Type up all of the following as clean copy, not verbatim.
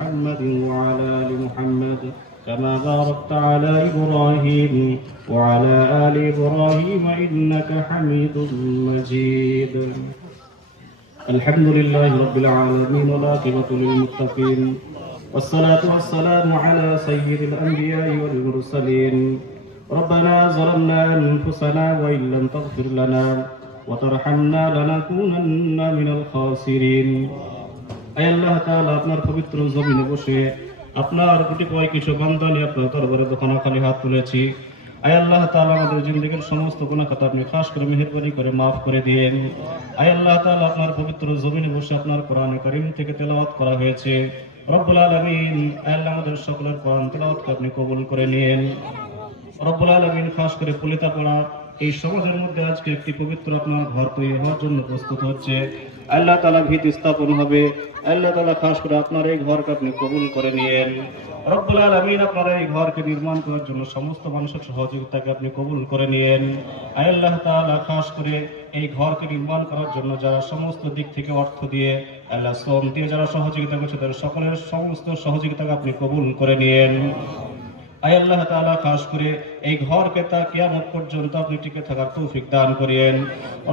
محمد وعلى آل محمد كما باركت على إبراهيم وعلى آل إبراهيم إنك حميد مجيد. الحمد لله رب العالمين والعاقبة للمتقين والصلاة والسلام على سيد الأنبياء والمرسلين. ربنا ظلمنا أنفسنا وإن لم تغفر لنا وترحمنا لنكونن من الخاسرين. أي الله تعالى আপনার পবিত্র জমিনে বসে আপনার কোটি কয় কিছু বান্দা নিয়ে আপনার দরবারে দোকানা খালি হাত তুলেছি। আয় আল্লাহ তাআলা আমাদের জিন্দেগীর সমস্ত গুনাহ খাতা আপনি খাস করে মেহেরবানি করে মাফ করে দিয়েন। আয় আল্লাহ তাআলা আপনার পবিত্র জমিনে বসে আপনার কোরআন কারীম থেকে তেলাওয়াত করা হয়েছে। রব্বুল আলামিন আয় আল্লাহ আমাদের সকলের কোরআন তেলাওয়াতকে আপনি কবুল করে নিয়েন। রব্বুল আলামিন খাস করে পলিতাপাড়া এই সমাজের মধ্যে আজকে একটি পবিত্র আপনার ঘর তৈরি হওয়ার জন্য প্রস্তুত হচ্ছে। আল্লাহ তাআলা ভিত স্থাপন হবে। আল্লাহ তাআলা খাস করে আপনার এই ঘরকে আপনি কবুল করে নিয়েন। রব্বুল আলামিন আপনার এই ঘরকে নির্মাণ করার জন্য সমস্ত মানুষের সহযোগিতাকে আপনি কবুল করে নিয়েন। আল্লাহ তাআলা খাস করে এই ঘরকে নির্মাণ করার জন্য যারা সমস্ত দিক থেকে অর্থ দিয়ে আল্লাহ শ্রম দিয়ে যারা সহযোগিতা করছে তাদের সকলের সমস্ত সহযোগিতাকে আপনি কবুল করে নিয়েন। আয় আল্লাহ তাআলা খাস করে এই ঘরকে তা কিয়ামত পর্যন্ত আপনি টিকে থাকার তৌফিক দান করেন।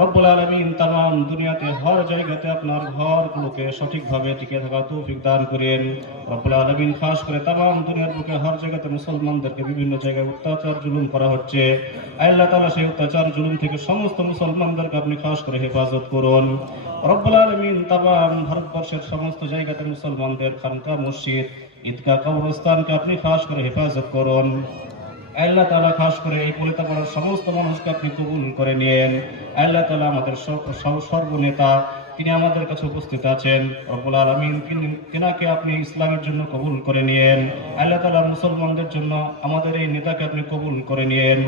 রব্বুল আলামিন তামাম দুনিয়াতে হর জায়গাতে আপনার ঘরগুলোকে সঠিকভাবে টিকে থাকার তৌফিক দান করেন। রব্বুল আলামিন খাস করে তামাম দুনিয়ার বুকে হর জায়গাতে মুসলমানদেরকে বিভিন্ন জায়গায় অত্যাচার জুলুম করা হচ্ছে। আয় আল্লাহ তাআলা সেই অত্যাচার জুলুম থেকে সমস্ত মুসলমানদেরকে আপনি খাস করে হেফাজত করুন। রব্বুল আলামিন তামাম ভারতবর্ষের সমস্ত জায়গাতে মুসলমানদের খানকা মসজিদ ঈদগাহ কবরস্থানকে আপনি খাস করে হেফাজত করুন। আল্লাহ তাআলা খাস করে এই পলিতাপাড়ার সমস্ত মানুষকে আপনি কবুল করে নিয়েন। আল্লাহ তাআলা আমাদের সর্বনেতা তিনি আমাদের কাছে উপস্থিত আছেন। রব্বুল আলামিন তিনাকে আপনি ইসলামের জন্য কবুল করে নিয়েন। আল্লাহ তাআলা মুসলমানদের জন্য আমাদের এই নেতাকে আপনি কবুল করে নিয়েন।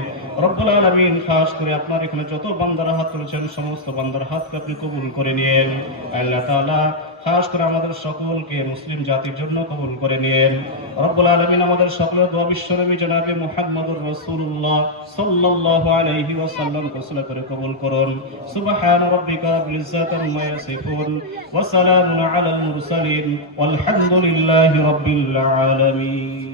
রব্বুল আলামিন খাস করে আপনার এখানে যত বান্দারা হাত তুলেছেন সমস্ত বান্দার হাতকে আপনি কবুল করে নিয়েন। আল্লাহ তাআলা খাস করে আমাদের সকলকে মুসলিম জাতির জন্য কবুল করে নিয়েন। রব্বুল আলামিন আমাদের সকলের দোয়া বিশ্বনবী জনাবে মুহাম্মদুর রাসূলুল্লাহ সাল্লাল্লাহু আলাইহি ওয়াসাল্লাম রাসূল করে কবুল করুন। সুবহান রাব্বিকা রাব্বিল ইজ্জাতি আম্মা ইয়াসিফুন ওয়া সালামুন আলাল মুরসালিন ওয়ালহামদুলিল্লাহি রাব্বিল আলামিন।